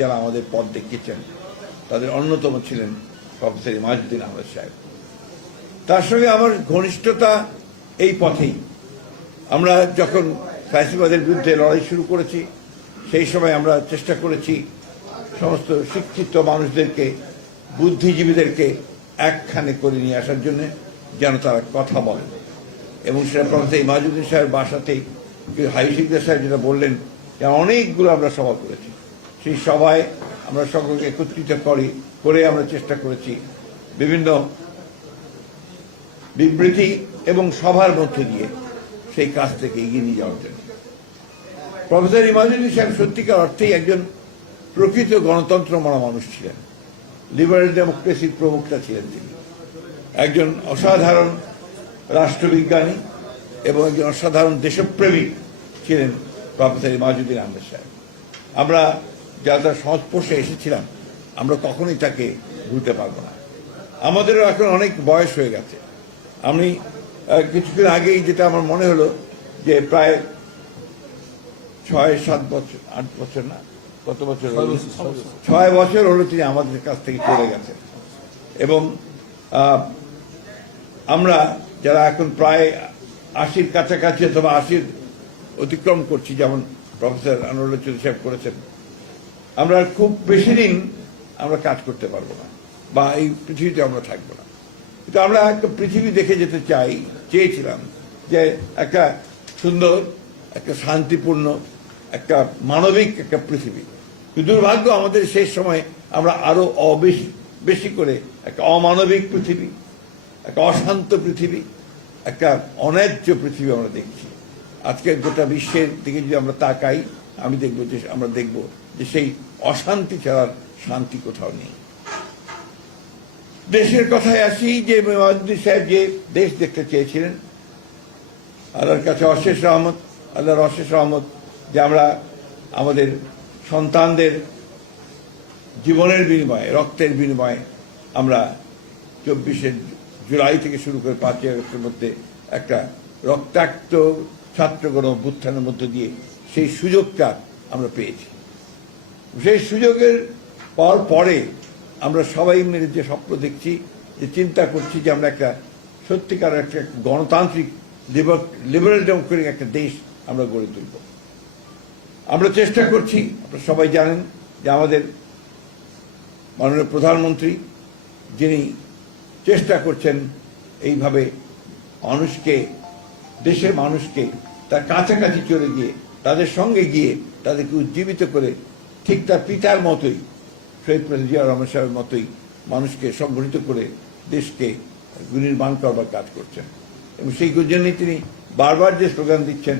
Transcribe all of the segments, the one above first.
যারা আমাদের পথ দেখিয়েছেন তাদের অন্যতম ছিলেন প্রফেসর ইমাজউদ্দিন আহমেদ সাহেব। তার সঙ্গে আমার ঘনিষ্ঠতা এই পথেই। আমরা যখন ফ্যাসিবাদের বিরুদ্ধে লড়াই শুরু করেছি সেই সময় আমরা চেষ্টা করেছি সমস্ত শিক্ষিত মানুষদেরকে, বুদ্ধিজীবীদেরকে একখানে করে নিয়ে আসার জন্য, যেন তারা কথা বলেন। এবং সেটা প্রফেসর ইমাজউদ্দিন সাহেবের বাসাতেই হাই শিকদার সাহেব যেটা বললেন যে অনেকগুলো আমরা সভা করেছি। সেই সভায় আমরা সকলকে একত্রিত করে আমরা চেষ্টা করেছি বিভিন্ন বিবৃতি এবং সভার মধ্যে দিয়ে সেই কাজ থেকে এগিয়ে নিয়ে যাওয়ার জন্য। প্রফেসর ইমাজউদ্দিন সাহেব সত্যিকার অর্থেই একজন প্রকৃত গণতন্ত্র মানা মানুষ ছিলেন, লিবারেল ডেমোক্রেসির প্রবক্তা ছিলেন তিনি। একজন অসাধারণ রাষ্ট্রবিজ্ঞানী এবং একজন অসাধারণ দেশপ্রেমিক ছিলেন প্রফেসর ইমাজউদ্দিন আহমেদ সাহেব। আমরা যারা তার সংস্পর্শে এসেছিলাম আমরা কখনোই তাকে ভুলতে পারবো না। আমাদেরও এখন অনেক বয়স হয়ে গেছে। আমি কিছুদিন আগেই যেটা আমার মনে হলো যে প্রায় 6-7 বছর, 8 বছর না, কত বছর, 6 বছর হলো তিনি আমাদের কাছ থেকে চলে গেছেন। এবং আমরা যারা এখন প্রায় 80-র কাছাকাছি অথবা 80 অতিক্রম করছি, যেমন প্রফেসর আনোয়ারুল্লাহ চৌধুরী সাহেব করেছেন, আমরা খুব বেশি দিন আমরা কাজ করতে পারবো না বা এই পৃথিবীতে আমরা থাকবো না। কিন্তু আমরা একটা পৃথিবী দেখে যেতে চেয়েছিলাম যে একটা সুন্দর, একটা শান্তিপূর্ণ, একটা মানবিক একটা পৃথিবী। দুর্ভাগ্য আমাদের শেষ সময় আমরা আরো বেশি করে একটা অমানবিক পৃথিবী, একটা অশান্ত পৃথিবী, একটা অন্যায্য পৃথিবী আমরা দেখছি। আজকে গোটা বিশ্বের দিকে যদি আমরা তাকাই আমরা দেখব যে সেই অশান্তি ছাড়ার শান্তি কোথাও নেই। দেশের কথায় আসি, যে ইমাজউদ্দিন সাহেব যে দেশ দেখতে চেয়েছিলেন, আল্লাহর কাছে অশেষ রহমত, আল্লাহর অশেষ রহমত যে আমরা আমাদের সন্তানদের জীবনের বিনিময়ে, রক্তের বিনিময়ে আমরা 24শে জুলাই থেকে শুরু করে 5ই আগস্টের মধ্যে একটা রক্তাক্ত ছাত্রগণ অভ্যুত্থানের মধ্য দিয়ে সেই সুযোগটা আমরা পেয়েছি। সেই সুযোগের পরে আমরা সবাই মিলে যে স্বপ্ন দেখছি, যে চিন্তা করছি যে আমরা একটা সত্যিকার একটা গণতান্ত্রিক লিবারেল ডেমোক্রেটিক একটা দেশ আমরা গড়ে তুলব। আমরা চেষ্টা করছি, আপনারা সবাই জানেন যে আমাদের মাননীয় প্রধানমন্ত্রী যিনি চেষ্টা করছেন এইভাবে দেশের মানুষকে তার কাছাকাছি চলে গিয়ে, তাদের সঙ্গে গিয়ে তাদেরকে উজ্জীবিত করে, ঠিক তার পিতার মতোই, শহীদ প্রেসিডেন্ট জিয়া রহমান সাহেবের মতোই মানুষকে সংগঠিত করে দেশকে বিনির্মাণ করবার কাজ করছেন। এবং সেই জন্যই তিনি বারবার যে স্লোগান দিচ্ছেন,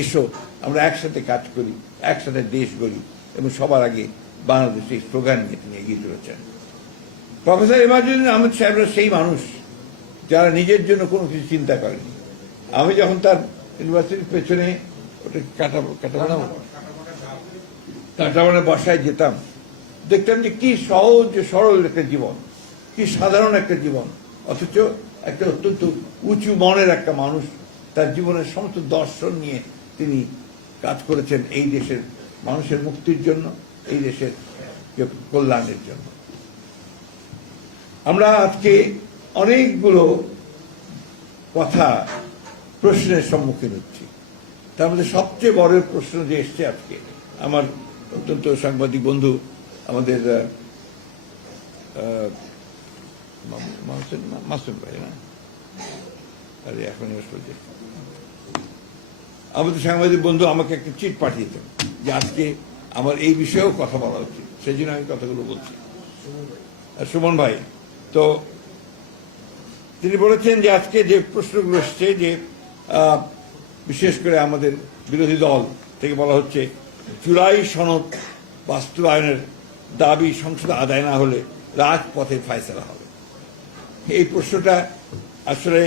এসো আমরা একসাথে কাজ করি, একসাথে দেশ গড়ি, এবং সবার আগে বাংলাদেশ এই স্লোগান নিয়ে তিনি এগিয়ে চলেছেন। প্রফেসর ইমাজউদ্দিন আহমেদ সাহেবরা সেই মানুষ যারা নিজের জন্য কোনো কিছু চিন্তা করেনি। আমি যখন তার ইউনিভার্সিটির পেছনে কাটাবানে বসায় যেতাম, দেখতাম যে কি সহজ সরল একটা জীবন, কি সাধারণ একটা জীবন, অথচ একটা অত্যন্ত উঁচু মনের একটা মানুষ। তার জীবনের সমস্ত দর্শন নিয়ে তিনি কাজ করেছেন এই দেশের মানুষের মুক্তির জন্য, এই দেশের কল্যাণের জন্য। আমরা আজকে অনেকগুলো কথা প্রশ্নের সম্মুখীন হচ্ছি। তার মধ্যে সবচেয়ে বড় প্রশ্ন যে এসছে আজকে, আমার অত্যন্ত সাংবাদিক বন্ধু আমাদের মাসুম ভাই, না আরে এখন আমাদের সাংবাদিক বন্ধু আমাকে একটা চিট পাঠিয়েছেন যে আজকে আমার এই বিষয়েও কথা বলা উচিত, সেই জন্য আমি কথাগুলো বলছি। সুমন ভাই, তো তিনি বলেছেন যে আজকে যে প্রশ্নগুলো এসছে, যে বিশেষ করে আমাদের বিরোধী দল থেকে বলা হচ্ছে জুলাই সনদ বাস্তবায়নের দাবি সংসদে আদায় না হলে রাজপথে ফায়সালা হবে। এই প্রশ্নটা আসলে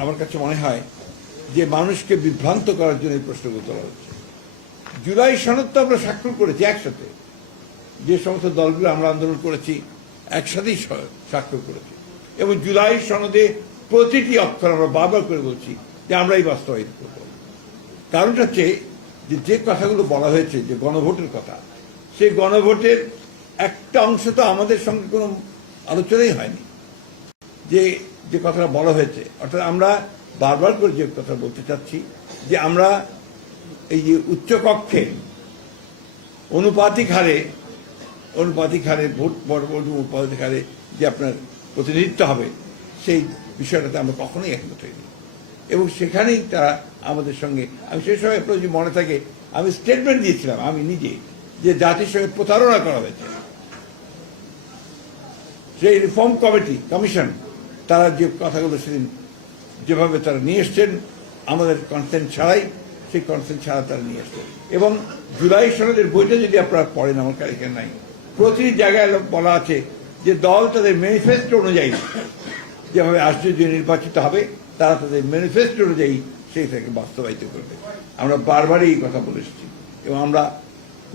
আমার কাছে মনে হয় যে মানুষকে বিভ্রান্ত করার জন্য এই প্রশ্নগুলো তোলা হচ্ছে। জুলাই সনদ তো আমরা স্বাক্ষর করেছি একসাথে, যে সমস্ত দলগুলো আমরা আন্দোলন করেছি একসাথেই স্বাক্ষর করেছি, এবং জুলাই সনদে প্রতিটি অক্ষর আমরা বারবার করে বলছি যে আমরাই বাস্তবায়িত করব। কারণটা হচ্ছে যে কথাগুলো বলা হয়েছে, যে গণভোটের কথা, সেই গণভোটের একটা অংশ তো আমাদের সঙ্গে কোনো আলোচনাই হয়নি। যে যে কথাটা বলা হয়েছে, অর্থাৎ আমরা বারবার করে যে কথা বলতে চাচ্ছি যে আমরা এই যে উচ্চকক্ষে অনুপাতিক হারে ভোট অনুপাতিক হারে যে আপনার প্রতিনিধিত্ব হবে, সেই বিষয়টাতে আমরা কখনোই একমত হইনি। এবং সেখানেই তারা আমাদের সঙ্গে, আমি সেই সময় আপনার যদি মনে থাকে, আমি স্টেটমেন্ট দিয়েছিলাম আমি নিজে, যে জাতির সঙ্গে প্রতারণা করা হয়েছে। সেই রিফর্ম কমিশন তারা যে কথাগুলো সেদিন যেভাবে তারা নিয়ে এসছেন আমাদের কনসেন্ট ছাড়াই, সেই কনসেন্ট ছাড়া তারা নিয়ে এসছেন। এবং জুলাই সনদের বইটা যদি আপনারা পড়েন, আমার কাছে নাই, প্রতিটি জায়গায় বলা আছে যে দল তাদের ম্যানিফেস্টো অনুযায়ী যেভাবে আসছে, যে নির্বাচিত হবে তারা তাদের ম্যানিফেস্টো অনুযায়ী সেইটাকে বাস্তবায়িত করবে। আমরা বারবারই এই কথা বলে এসেছি এবং আমরা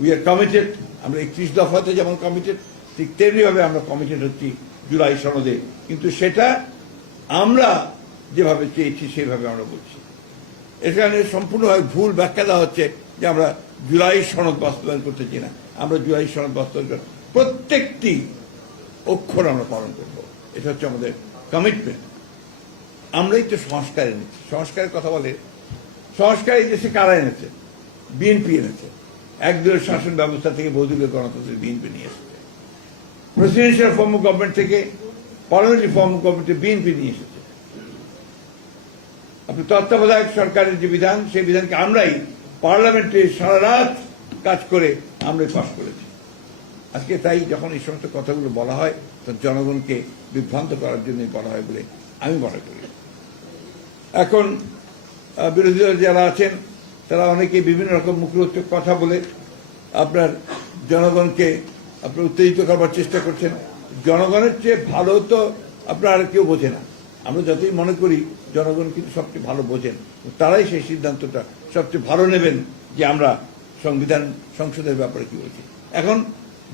উই আর কমিটেড। আমরা 31 দফাতে যেমন কমিটেড, ঠিক তেমনিভাবে আমরা কমিটেড হচ্ছি জুলাই সনদে। কিন্তু সেটা আমরা যেভাবে চেয়েছি সেভাবে আমরা বলছি। এখানে সম্পূর্ণভাবে ভুল ব্যাখ্যা দেওয়া হচ্ছে যে আমরা জুলাই সনদ বাস্তবায়ন করতে চাই না। আমরা জুলাই সনদ বাস্তবায়ন করে প্রত্যেকটি অক্ষর আমরা পালন করব, এটা হচ্ছে আমাদের কমিটমেন্ট। আমরাই তো সংস্কার এনেছি। সংস্কারের কথা বলে, সংস্কার এই দেশে কারা এনেছে? বিএনপি এনেছে। একদলীয় শাসন ব্যবস্থা থেকে বহুদলীয় গণতন্ত্রের বিএনপি নিয়ে এসেছে। প্রেসিডেন্সিয়াল ফর্ম অফ গভর্নমেন্ট থেকে পার্লামেন্টারি ফর্ম অফ গভর্নমেন্টে বিএনপি নিয়ে এসেছে। আপনি তত্ত্বাবধায়ক সরকারের যে বিধান, সেই বিধানকে আমরাই পার্লামেন্টে সারা রাত কাজ করে আমরাই পাস করেছি। আজকে তাই যখন এই সমস্ত কথাগুলো বলা হয়, তখন জনগণকে বিভ্রান্ত করার জন্যই বলা হয় বলে আমি মনে করি। এখন বিরোধী দল যারা আছেন তারা অনেকে বিভিন্ন রকম মুখরোচক কথা বলে আপনার জনগণকে আপনার উত্তেজিত করবার চেষ্টা করছেন। জনগণের চেয়ে ভালো তো আপনার কেউ বোঝে না। আমরা যতই মনে করি জনগণ কিন্তু সবচেয়ে ভালো বোঝেন, তারাই সেই সিদ্ধান্তটা সবচেয়ে ভালো নেবেন যে আমরা সংবিধান সংসদের ব্যাপারে কি বলছি। এখন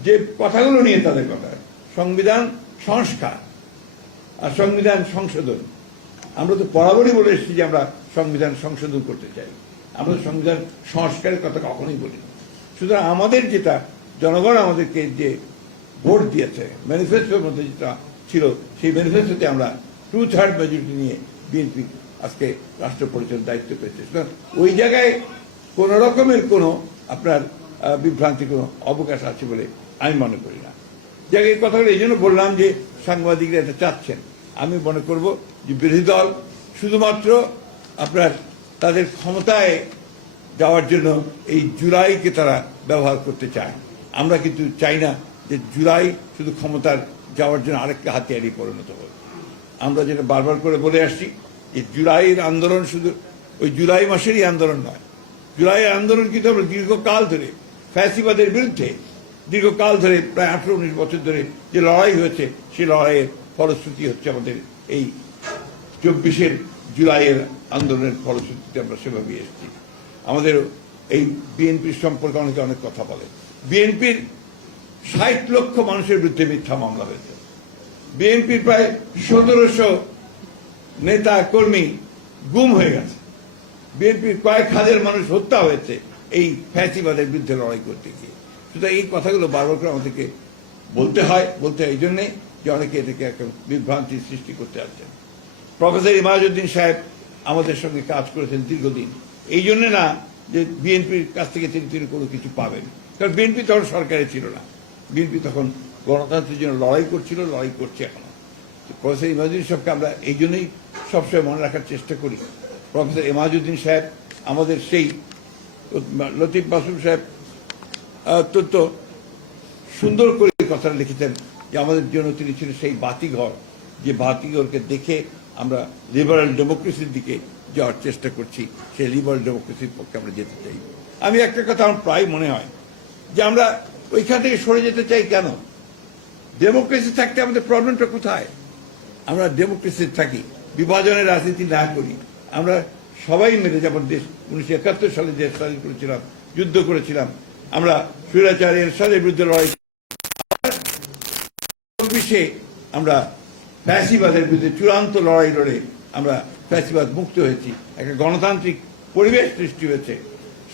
যে কথাগুলো নিয়ে তাদের কথা, সংবিধান সংস্কার আর সংবিধান সংশোধন, আমরা তো বরাবরই বলে এসেছি যে আমরা সংবিধান সংশোধন করতে চাই। আমরা সংবিধান সংস্কারের কথা কখনোই বলি। সুতরাং আমাদের যেটা জনগণ আমাদেরকে যে ভোট দিয়েছে, ম্যানিফেস্টোর মধ্যে যেটা ছিল, সেই ম্যানিফেস্টোতে আমরা 2/3 মেজরিটি নিয়ে বিএনপি আজকে রাষ্ট্র পরিচালনার দায়িত্ব পেয়েছে। সুতরাং ওই জায়গায় কোন রকমের কোনো আপনার বিভ্রান্তি কোনো অবকাশ আছে বলে আমি মনে করি না। জায়গায় এই কথাগুলো এই জন্য বললাম যে সাংবাদিকরা এটা চাচ্ছেন। আমি মনে করব যে বিরোধী দল শুধুমাত্র আপনার তাদের ক্ষমতায় যাওয়ার জন্য এই জুলাইকে তারা ব্যবহার করতে চায়। আমরা কিন্তু চাই না যে জুলাই শুধু ক্ষমতার যাওয়ার জন্য আরেকটা হাতিয়ারই পরিণত হবে। আমরা যেটা বারবার করে বলে আসছি যে জুলাইয়ের আন্দোলন শুধু ওই জুলাই মাসেরই আন্দোলন নয়। জুলাইয়ের আন্দোলন কিন্তু আমরা দীর্ঘকাল ধরে ফ্যাসিবাদের বিরুদ্ধে দীর্ঘকাল ধরে প্রায় 18-19 বছর ধরে যে লড়াই হয়েছে, সেই লড়াইয়ের ফলশ্রুতি হচ্ছে আমাদের এই 24 জুলাইয়ের আন্দোলনের ফলশ্রুতিতে আমরা সেভাবে এসেছি। আমাদের এই বিএনপির সম্পর্কে অনেকে অনেক কথা বলে। বিএনপির 60 লক্ষ মানুষের বিরুদ্ধে মিথ্যা মামলা হয়েছে। বিএনপির প্রায় 1700 নেতা কর্মী গুম হয়ে গেছে। বিএনপির কয়েক হাজার মানুষ হত্যা হয়েছে এই ফ্যাসিবাদের বিরুদ্ধে লড়াই করতে গিয়ে। সুতরাং এই কথাগুলো বারবার করে আমাদেরকে বলতে হয় এই জন্যে যে অনেকে এটাকে একটা বিভ্রান্তির সৃষ্টি করতে আসছেন। প্রফেসর ইমাজউদ্দিন সাহেব আমাদের সঙ্গে কাজ করেছেন দীর্ঘদিন, এই জন্য না যে বিএনপির কাছ থেকে তিনি কোনো কিছু পাবেন, কারণ বিএনপি তখন সরকারে ছিল না। বিএনপি তখন গণতন্ত্রের জন্য লড়াই করছে এখনো। প্রফেসর ইমাজউদ্দিন সাহেবকে আমরা এই জন্যই সবসময় মনে রাখার চেষ্টা করি। প্রফেসর ইমাজউদ্দিন সাহেব আমাদের সেই লতিফ মাসুম সাহেব অত্যন্ত সুন্দর করে কথাটা লিখেছেন যে আমাদের জন্য তিনি ছিলেন সেই বাতিঘর, যে বাতিঘরকে দেখে আমরা লিবারাল ডেমোক্রেসির দিকে যাওয়ার চেষ্টা করছি, সেই লিবারাল ডেমোক্রেসির পক্ষে আমরা যেতে চাই। আমি একটা কথা আমার প্রায় মনে হয় যে আমরা ওইখান থেকে সরে যেতে চাই কেন? ডেমোক্রেসি থাকতে আমাদের প্রবলেমটা কোথায়? আমরা ডেমোক্রেসি থাকি, বিভাজনের রাজনীতি না করি, আমরা সবাই মিলে যেমন দেশ 1971 সালে দেশ স্বাধীন করেছিলাম, যুদ্ধ করেছিলাম, আমরা স্বৈরাচার এরশাদের বিরুদ্ধে লড়াই, 24 আমরা ফ্যাসিবাদের বিরুদ্ধে চূড়ান্ত লড়াই লড়ে আমরা ফ্যাসিবাদ মুক্ত হয়েছি, একটা গণতান্ত্রিক পরিবেশ সৃষ্টি হয়েছে।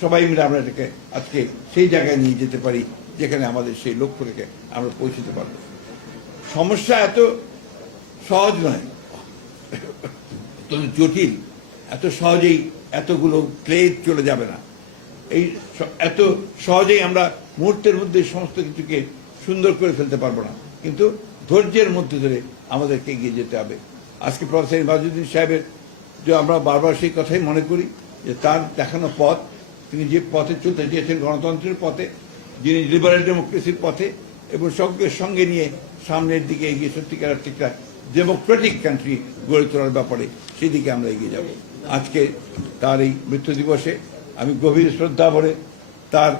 সবাই মিলে আমরা এটাকে আজকে সেই জায়গায় নিয়ে যেতে পারি যেখানে আমাদের সেই লক্ষ্য রেখে আমরা পৌঁছতে পারবো। সমস্যা এত সহজ নয়, জটিল। এত সহজেই এতগুলো প্লেট চলে যাবে না। এই এত সহজেই আমরা মুহূর্তের মধ্যে সমস্ত কিছুকে সুন্দর করে ফেলতে পারবো না, কিন্তু ধৈর্যের মধ্যে ধরে আমাদেরকে এগিয়ে যেতে হবে। আজকে প্রফেসর ইমাজউদ্দিন সাহেবের যে আমরা বারবার সেই কথাই মনে করি যে তার দেখানো পথ, তিনি যে পথে চলতে চেয়েছেন গণতন্ত্রের পথে, যিনি লিবারেল ডেমোক্রেসির পথে, এবং সঙ্গে নিয়ে সামনের দিকে এগিয়ে সত্যিকার একটা ডেমোক্রেটিক কান্ট্রি গড়ে তোলার ব্যাপারে সেই দিকে আমরা এগিয়ে যাব। আজকে তার এই মৃত্যু দিবসে আমি গভীর শ্রদ্ধা ভরে তার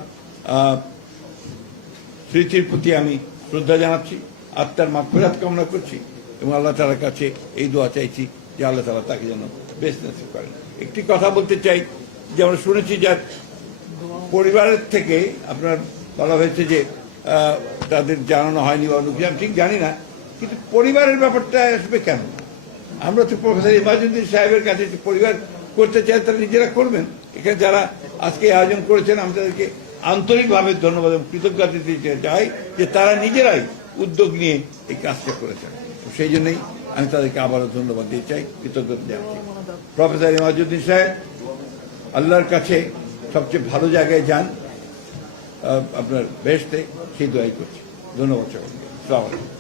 স্মৃতির প্রতি আমি শ্রদ্ধা জানাচ্ছি, আত্মার মাগফিরাত কামনা করছি এবং আল্লাহ তাআলার কাছে এই দোয়া চাইছি যে আল্লাহ তাআলা তাকে যেন বেস্ট নসিব করেন। একটি কথা বলতে চাই যে আমরা শুনেছি যার পরিবারের থেকে আপনার বলা হয়েছে যে তাদের জানানো হয়নি বা আমি ঠিক জানি না, কিন্তু পরিবারের ব্যাপারটা আসবে কেন? আমরা তো প্রফেসর ইমাজউদ্দিন সাহেবের কাছে পরিবার করতে চাই, তারা নিজেরা করবেন। এখানে যারা আজকে আয়োজন করেছেন আমি তাদেরকে আন্তরিকভাবে ধন্যবাদ এবং কৃতজ্ঞতা দিতে চাই যে তারা নিজেরাই উদ্যোগ নিয়ে এই কাজটা করেছেন। সেই জন্যই আমি তাদেরকে আবারও ধন্যবাদ দিতে চাই, কৃতজ্ঞতা জানাচ্ছি। প্রফেসর ইমাজউদ্দিন সাহেব আল্লাহর কাছে সবচেয়ে ভালো জায়গায় যান, আপনার বেহেশতে, সেই দোয়াই করছি। ধন্যবাদ সকলকে। আসসালামু আলাইকুম।